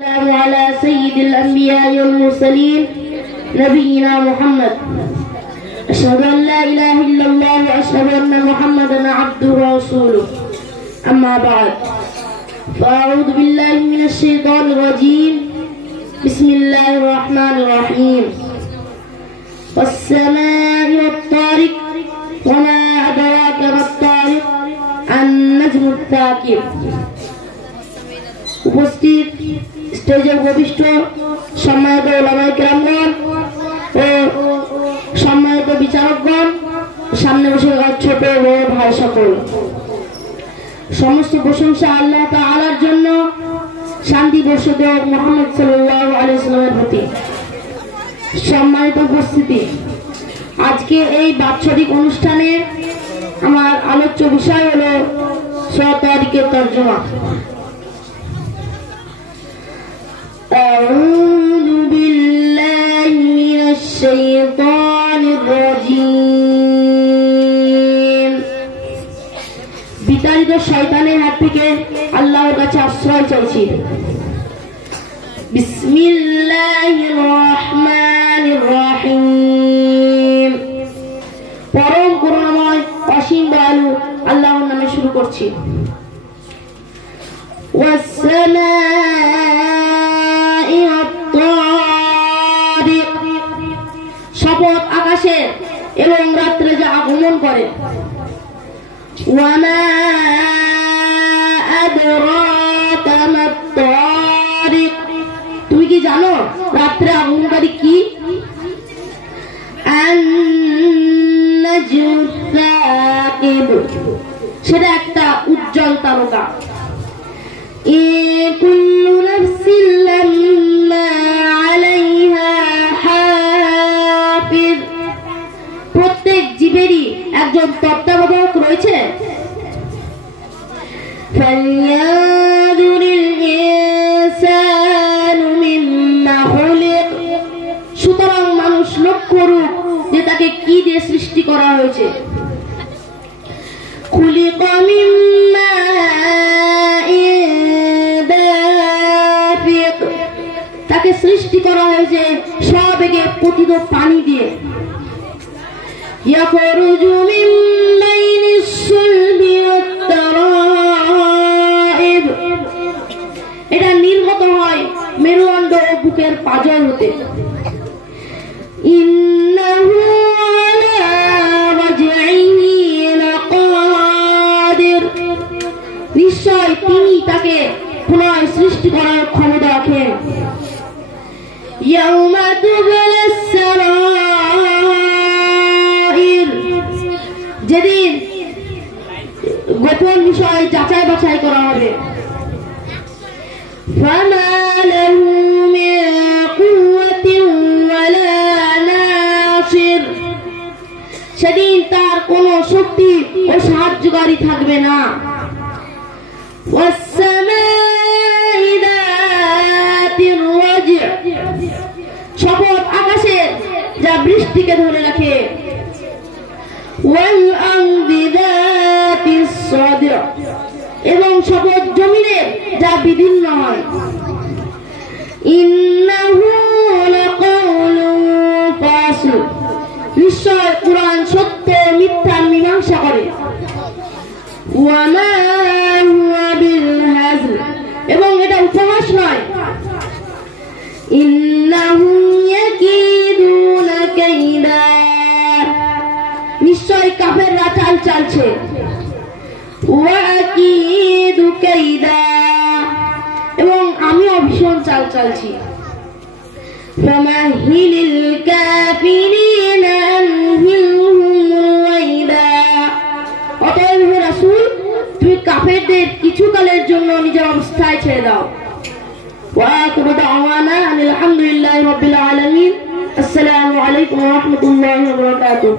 السلام على سيد الأنبياء والمرسلين نبينا محمد. أشهد أن لا إله إلا الله وأشهد أن محمدا عبده ورسوله. أما بعد، فأعوذ بالله من الشيطان الرجيم. بسم الله الرحمن الرحيم. والسماء والطارق وما أدراك ما الطارق النجم الثاقب. উপস্থিত স্টেজে উপবিষ্ট সম্মানিত উলামায়ে কেরামগণ ও সম্মানিত বিচারকগণ, সামনে বসে ছোট বড় ভাই সকল, সমস্ত প্রশংসা আল্লাহ তাআলার জন্য, শান্তি বর্ষিত মুহাম্মদ সাল্লাল্লাহু আলাইহি ওয়াসাল্লামের প্রতি। সম্মানিত উপস্থিতি, আজকে এই বাৎসরিক অনুষ্ঠানে আমার আলোচ্য বিষয় হলো সূরা তারিকের তরজমা। أعوذ بالله من الشيطان الرجيم। বিতাড়িত শয়তানের হাত থেকে আল্লাহর কাছে আশ্রয় চাইছি। বিসমিল্লাহির রহমানির রহিম। পরম করুণাময় অসীম দয়ালু আল্লাহর নামে শুরু করছি। শপথ আকাশের এবং রাত্রে যা আগমন করে। ওয়ামা আদরাকা মাত তারিক, তুমি কি জানো রাত্রে আগমনকারী কি? আন-নাজমু সাকিব, সেটা একটা উজ্জ্বল তারকা। কুল্লু নাফসিন লাম্মা আলাইহা হাফিজ, প্রত্যেক জীবেরই একজন তত্ত্বাবধায়ক রয়েছে। ফালইয়ানজুরিল ইনসানু মিম্মা খুলিক, সুতরাং মানুষ লক্ষ্য করুক যে তাকে কি দিয়ে সৃষ্টি করা হয়েছে। খুলিকা মিম্মা তাকে সৃষ্টি করা হয়েছে সবেগে পতিত পানি দিয়ে। ইয়াখরুজু মিন বাইনিস সুলবি ওয়াত তারাইব, এটা নির্গত হয় মেরুদণ্ড ও বুকের পাঁজর হতে। ইন্নাহু আলা রাজইহি লাকাদির, নিশ্চয় তিনি তাকে পুনরায় সৃষ্টি করার ক্ষমতা রাখেন। ইয়াউমা তুবলাস সারাইর, যেদিন গোপন বিষয় যাচাই বাছাই করা হবে। ফামা লাহু মিন কুওয়াতিন ওয়ালা নাসির, সেদিন তার কোনো শক্তি ও সাহায্যকারী থাকবে না। শপথ আকাশের যা বৃষ্টিকে ধরে রাখে। এবং শপথ জমিনের যা বিদীর্ণ হয়। নিশ্চয় কুরআন সত্য মিথ্যার মীমাংসা করে। এবং এটা উপহাস নয়। নিশ্চয় কাফেররা চাল চালছে। এবং আমিও ভীষণ চাল চালছি। অতএব হে রাসূল, তুমি কাফেরদের কিছুকালের জন্য নিজের অবস্থায় ছেড়ে দাও। ওয়া আখিরু দাওয়ানা আনিল হামদুলিল্লাহি রাব্বিল আলামিন। আসসালামু আলাইকুম ওয়া রাহমাতুল্লাহি ওয়া বারাকাতুহু।